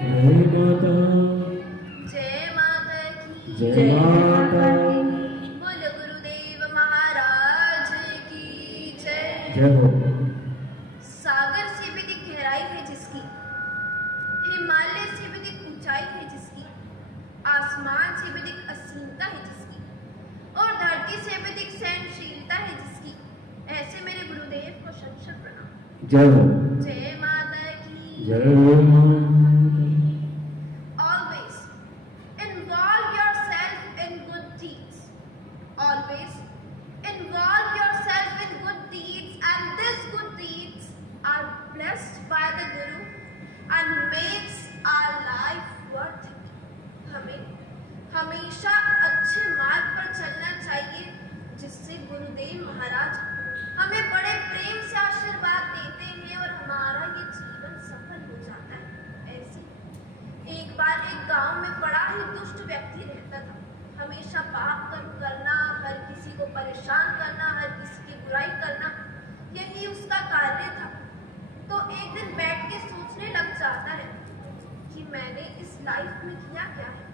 जय माता, जय माता की जय माता, बोल गुरुदेव महाराज की जय। जय हो। सागर से भी अधिक गहराई है जिसकी, हिमालय से भी अधिक ऊंचाई है जिसकी, आसमान से भी अधिक असीमता है जिसकी, और धरती से भी अधिक सहनशीलता है जिसकी, ऐसे मेरे गुरुदेव को शत शत प्रणाम। जय हो। जय माता की जय माता। Always involve yourself in good deeds. Always involve yourself in good deeds, and these good deeds are blessed by the Guru and makes our life worth it. हमें हमेशा अच्छे मार्ग पर चलना चाहिए, जिससे गुरुदेव महाराज हमें बड़े प्रेम से आशीर्वाद देते हैं और हमारा ये जीवन सफल हो जाता है। ऐसे एक बार एक गांव में बड़ा ही दुष्ट व्यक्ति रहता था। हमेशा पाप कर्म करना, हर किसी को परेशान करना, हर किसी की बुराई करना, यही उसका कार्य था। तो एक दिन बैठ के सोचने लग जाता है कि मैंने इस लाइफ में किया क्या है,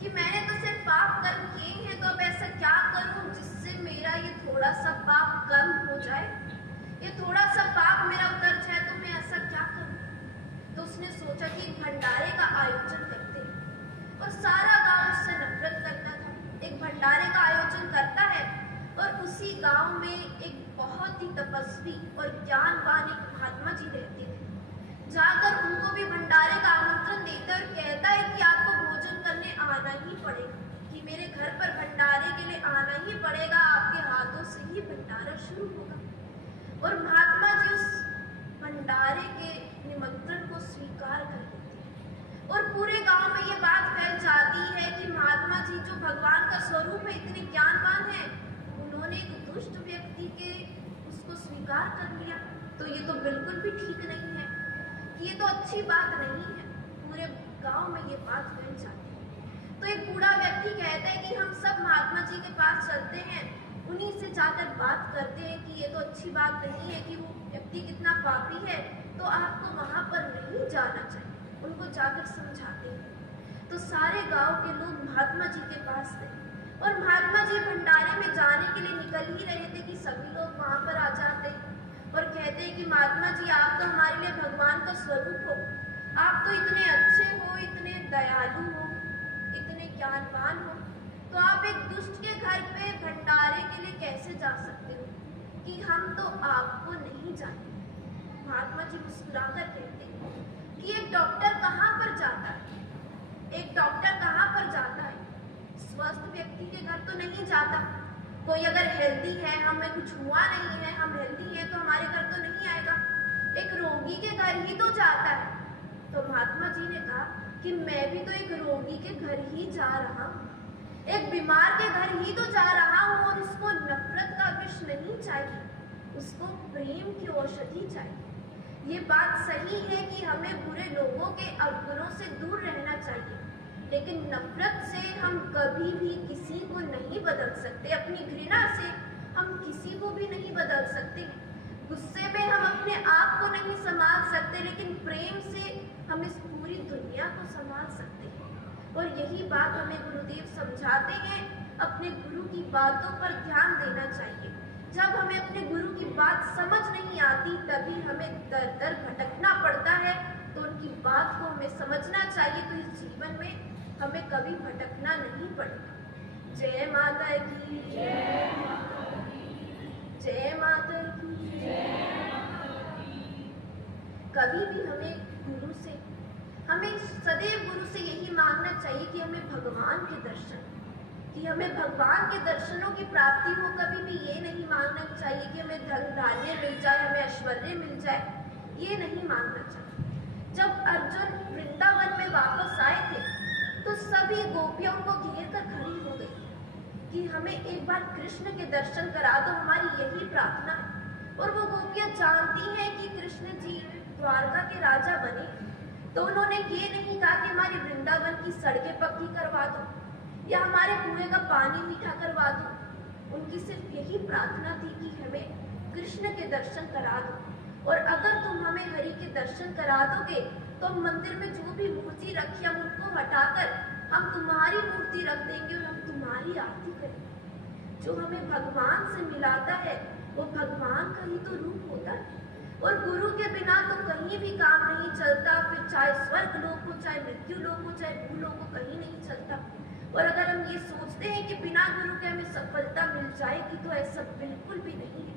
कि मैंने तो सिर्फ पाप कर्म किए हैं, तो अब ऐसा क्या करूं जिससे मेरा ये थोड़ा सा पाप कम हो जाए, ये थोड़ा सा पाप मेरा उतर जाए, तो मैं ऐसा क्या करूं। तो उसने सोचा कि एक भंडारे का आयोजन करते हैं, और सारा गांव उससे नफरत करता था। एक भंडारे का आयोजन करता है, और उसी गांव में एक बहुत ही तपस्वी और ज्ञानवान एक महात्मा जी रहते थे। जाकर उनको भी भंडारे का आमंत्रण देता है और कहता है कि आपको भोजन करने आना ही पड़ेगा, कि मेरे घर पर भंडारे के लिए आना ही पड़ेगा, आपके हाथों से ही भंडारा शुरू होगा। और महात्मा जी उस भंडारे के निमंत्रण को स्वीकार कर लेते हैं, और पूरे गांव में ये बात फैल जाती है कि महात्मा जी जो भगवान का स्वरूप है, इतने ज्ञानवान है, उन्होंने एक दुष्ट व्यक्ति के उसको स्वीकार कर लिया। तो ये तो बिल्कुल भी ठीक नहीं है, कि ये तो अच्छी बात नहीं है। पूरे गांव में ये बात फैल जाती है। तो एक बूढ़ा व्यक्ति कहता है कि हम सब महात्मा जी के पास चलते हैं, उन्हीं से जाकर बात करते हैं कि ये तो अच्छी बात नहीं है, कि वो व्यक्ति कितना पापी है, तो आपको वहां पर नहीं जाना चाहिए। उनको जाकर समझाते हैं। तो सारे गांव के लोग महात्मा जी के पास गए, और महात्मा जी भंडारे में जाने के लिए निकल ही रहे थे कि सभी लोग वहां पर आ जाते और कहते हैं कि महात्मा जी आप तो हमारे लिए भगवान का स्वरूप हो, आप तो इतने अच्छे हो, इतने दयालु हो, इतने ज्ञानवान हो, तो आप एक दुष्ट के घर पे भंडारे के लिए कैसे जा सकते हो, कि हम तो आपको नहीं जानते। महात्मा जी मुस्कुराकर कहते हैं कि एक डॉक्टर कहाँ पर जाता है, एक डॉक्टर कहाँ पर जाता है, स्वस्थ व्यक्ति के घर तो नहीं जाता। कोई अगर हेल्दी है, हमें कुछ हुआ नहीं है, हम हेल्दी हैं, तो हमारे घर तो नहीं आएगा, एक रोगी के घर ही तो जाता है। तो महात्मा जी ने कहा कि मैं भी तो एक रोगी के घर ही जा रहा हूँ, एक बीमार के घर ही तो जा रहा हूँ, और उसको नफरत का विष नहीं चाहिए, उसको प्रेम की औषधि चाहिए। ये बात सही है कि हमें बुरे लोगों के अवगुणों से दूर रहना चाहिए, लेकिन नफरत से हम कभी भी किसी को नहीं बदल सकते, अपनी घृणा से हम किसी को भी नहीं बदल सकते, गुस्से में हम अपने आप को नहीं संभाल सकते, लेकिन प्रेम से हम इस पूरी दुनिया को संभाल सकते हैं। और यही बात हमें गुरुदेव समझाते हैं। अपने गुरु की बातों पर ध्यान देना चाहिए। जब हमें अपने गुरु की बात समझ नहीं आती, तभी हमें दर दर भटकना पड़ता है, तो उनकी बात को हमें समझना चाहिए, तो इस जीवन में हमें कभी भटकना नहीं पड़ेगा। जय माता की जय, जय माता की जय। कभी भी हमें सदैव गुरु से यही मांगना चाहिए कि हमें भगवान के दर्शन, कि हमें भगवान के दर्शनों की प्राप्ति हो। कभी भी ये नहीं मांगना चाहिए कि हमें धन धान्य मिल जाए, हमें ऐश्वर्य मिल जाए, ये नहीं मांगना चाहिए। जब अर्जुन वृंदावन में वापस आए थे, तो सभी गोपियों को घेर कर खड़ी हो गई कि हमें एक बार कृष्ण के दर्शन करा दो, हमारी यही प्रार्थना है। और वो गोपियां जानती हैं कि कृष्ण जी द्वारका के राजा बने, तो उन्होंने ये नहीं कहा कि हमारी वृंदावन की सड़कें पक्की करवा दो या हमारे कुएं का पानी मीठा करवा दो। उनकी सिर्फ यही प्रार्थना थी कि हमें कृष्ण के दर्शन करा दो, और अगर तुम हमें हरि के दर्शन करा दोगे तो मंदिर में जो भी मूर्ति रखी हम उनको हटाकर हम तुम्हारी मूर्ति रख देंगे और हम तुम्हारी आरती करेंगे। जो हमें भगवान से मिलाता है वो भगवान का ही तो रूप होता है। और गुरु के बिना तो कहीं भी काम नहीं चलता, फिर चाहे स्वर्ग लोक हो, चाहे मृत्यु लोक हो, चाहे भूलोक हो, कहीं नहीं चलता। और अगर हम ये सोचते हैं कि बिना गुरु के हमें सफलता मिल जाएगी तो ऐसा बिल्कुल भी नहीं है।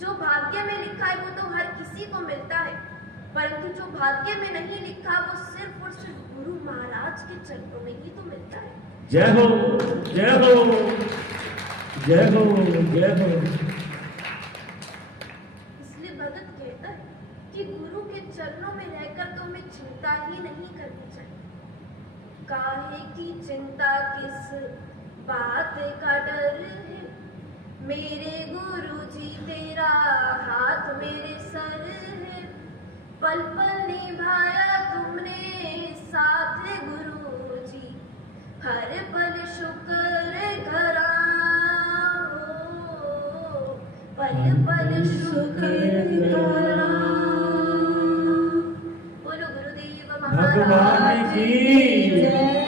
जो भाग्य में लिखा है वो तो हर किसी को मिलता है, परंतु जो भाग्य में नहीं लिखा वो सिर्फ और सिर्फ गुरु महाराज के चरणों में ही तो मिलता है। जय हो, जय हो, जय हो, जय हो। इसलिए भगत कहता है कि गुरु के चरणों में रहकर तो हमें चिंता ही नहीं करनी चाहिए। काहे की चिंता, किस बात का डर है, मेरे गुरु जी तेरा हाथ मेरे सर है। पल पल निभाया तुमने साथ गुरु जी, हर पल शुक्र करा हो, पल पल शुक्र करा। बोलो गुरुदेव भगवान महाराज की जय।